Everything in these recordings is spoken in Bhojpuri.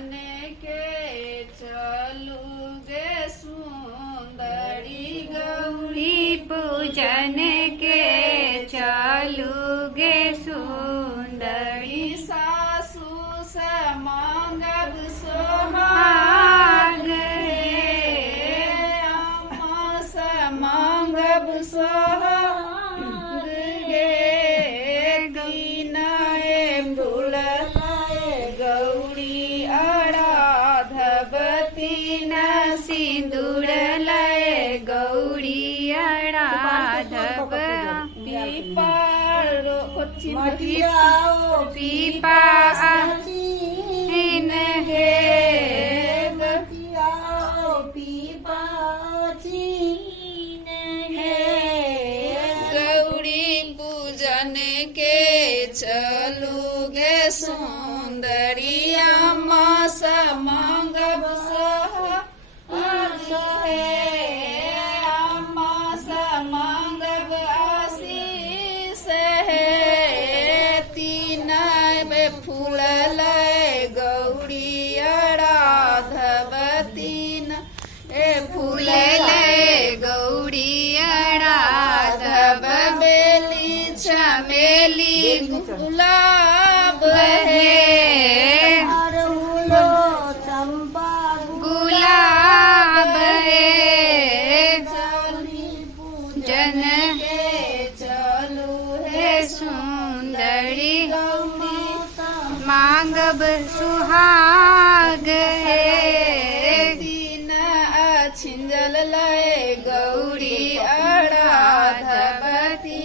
पूजन के चलू गे सुंदरी गौरी पूजन के चलू गे सुंदरी सासु समंगल सोहाग अम्मा समंगल सोहाग गे दीनाए फूल गौरी आराधवती न सिंदूर लय गौरी आराधव पीपा हे गौरी पूजन के चलू गे सुंदरी अम्मा समंगल अम्मा समंगल आशीष है तीन फूल लय गौरी आराधवती फूल लय गौरी आराधव बेली चमेली गुलाब है गुलाब है जन चलू है सुंदरी मांगब सुहाग है छिंजल लय गौरी आराधवती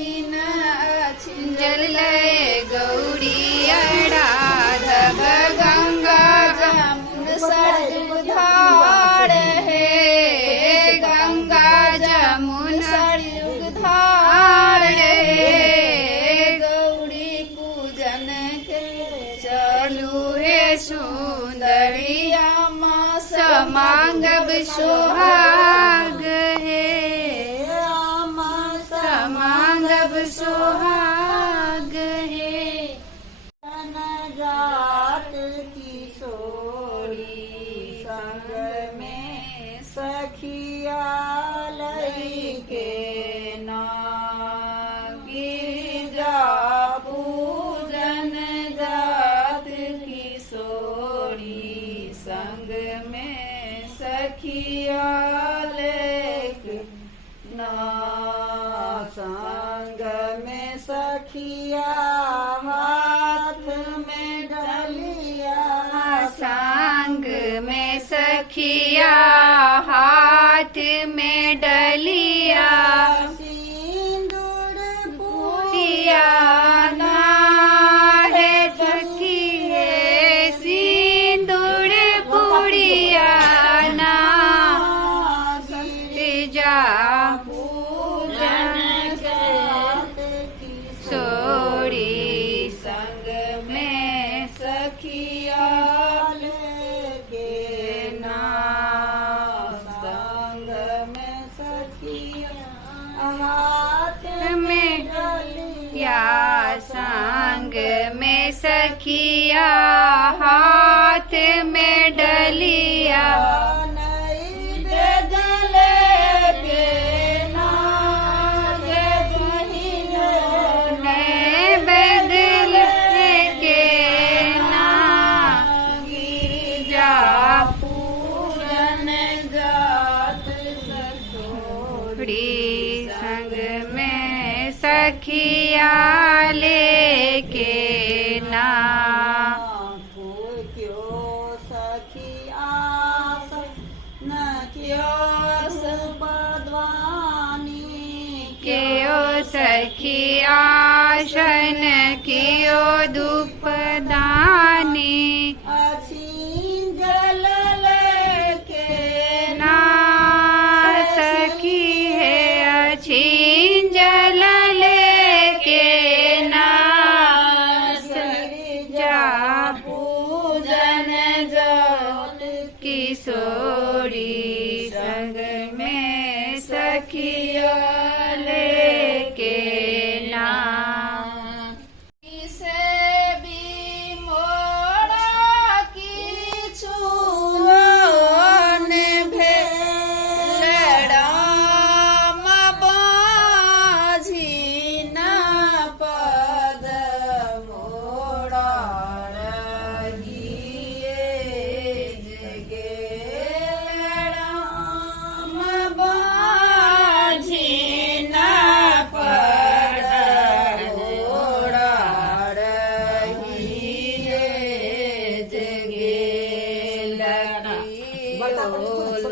छिंजल लय गौरी आराधव गंगा जमुन सरयुगधार है गंगा जमुन सरयुगधार है गौरी पूजन के चलू है सुंदरी अम्मा समांगब सुहाग है समांगब सुहाग है जात किशोरी संग में सखिया लई के ना गिरिजा पूजन जात किशोरी संग में सखिया लेके ना संग में सखिया हाथ में डलिया संग में सखिया हाथ में डलिया सिंदूर पूजिया ना है सखी है सिंदूर पूड़िया ना जा पूजन सोड़ी संग में सखिया लेके ना संग में सखिया हाथ में या संग में सखिया हाथ में डलिया संग में सखिया लेके ना क्यों सखी आस न क्यों सुपद्वानी क्यों सखी आसन क्यों धूपदानी अच्छी जल लेके ना सखी है अच्छी जल लेके ना जा पूजन जात किशोरी संग में सखिया लेके ना से भी मोड़ा की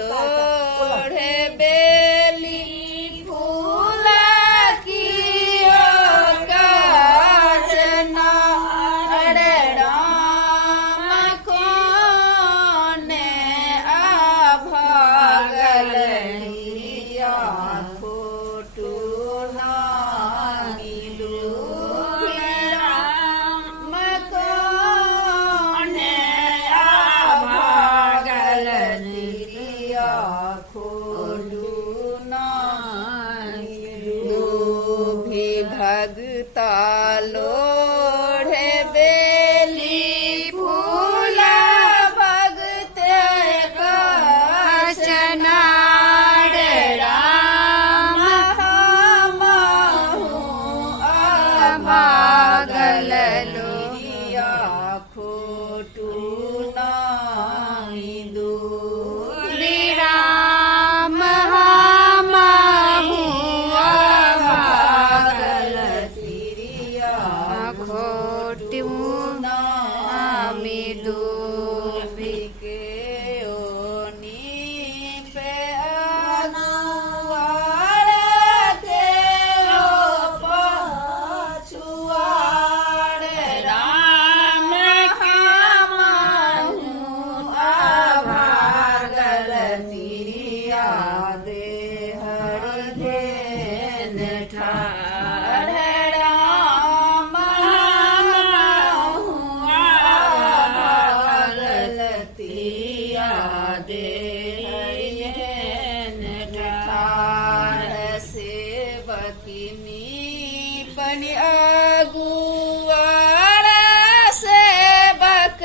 लोढ़े बेली फूल कियो काचना अरे राम कोने आभागल हिया खोटू नागिलू राम कोने आभागल हिया खोटू नागिलू भी भगता लोढ़े बेली फूल भगते काचना रे राम हमहु अभागल लोहिया खोटू नाहि दूरी राम हमहु अभागल तिरिया खोटू नामि दूरी के ओनी पे अनुवार के ओ पछुआर राम हमहु अभागल तिरिया दे हरि धेन ठाढ़ राम हमहु अभागल तिरिया दे हरि धेन ठाढ़ सेवकिनी बनि अगुआर सेवक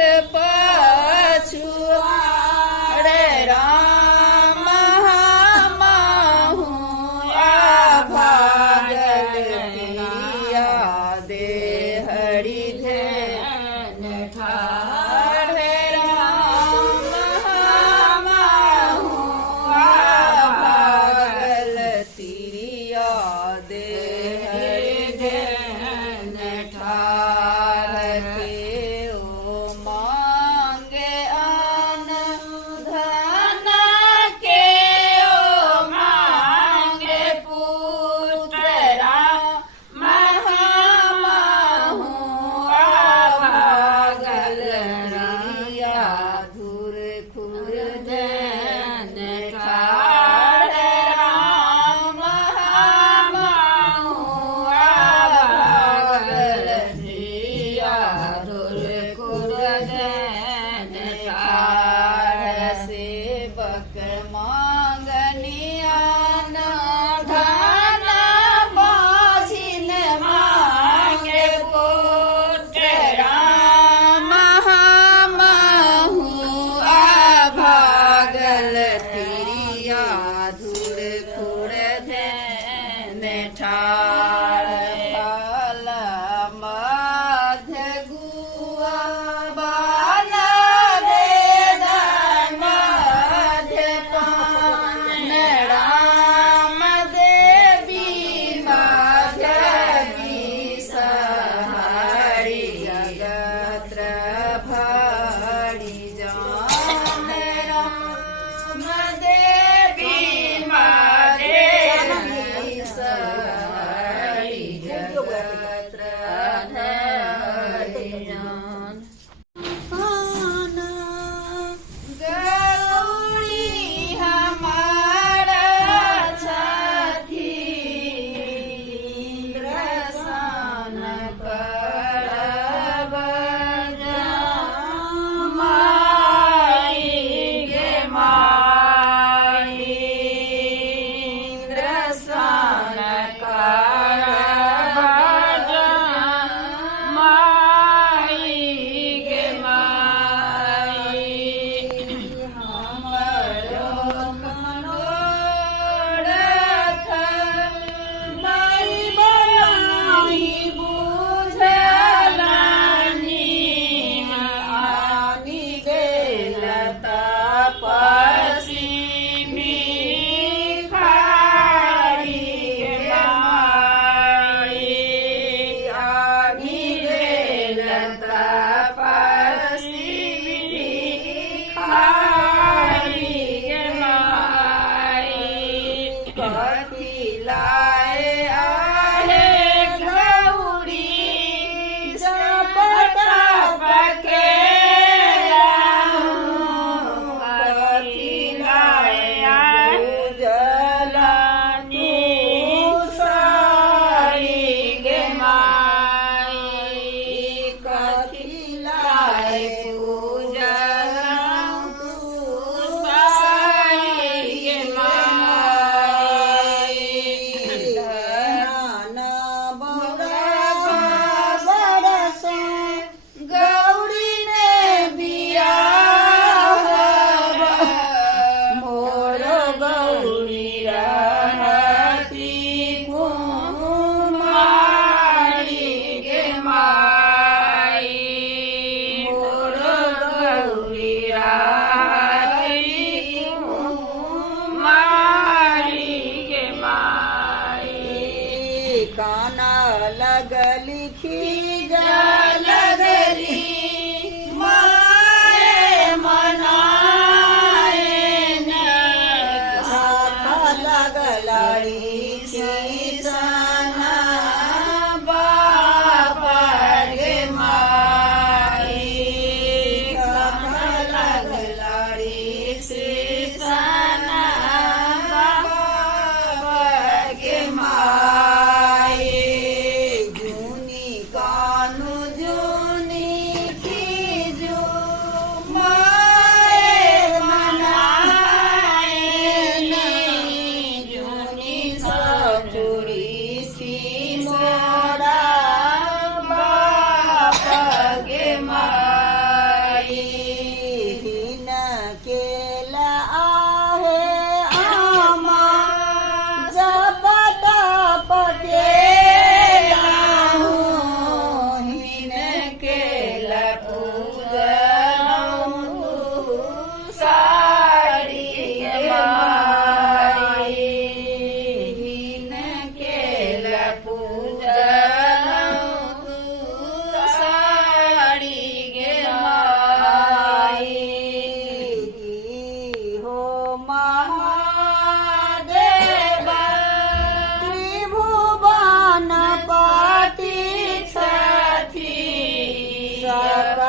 पछुआर राम हमहु अभागल तिरिया दे हरि धेन ठाढ़ राम हमहु अभागल तिरिया दे हरि धेन ठाढ़ के ओ मांगे अन धन के ओ मांगे पुत्र राम हमहु अभागल तिरिया धुर खुर धेन ठाढ़ राम हमहु अभागल तिरिया धुर खुर धेन ठाढ़ सेवक मांगनियान धन बाझिन मांगे पुत्र राम हमहु अभागल तिरिया धुर खुर धेन ठाढ़ बाल मध्य गुआ बाल वेद मध्य पान राम देवी मध्य बिसहारी जगत्र भारी जान राम देवी मध्य बिसहारी जगत्र भारी जान गौरी हमारा छठी इंद्रसन करब माई गे माई इंद्रसन करब माई गे माई हमरो मनोरथ नहीं बनाही बुझलानी आनी बेल तपसी भिखारी माई आनी बेल तपसी भिखारी સપા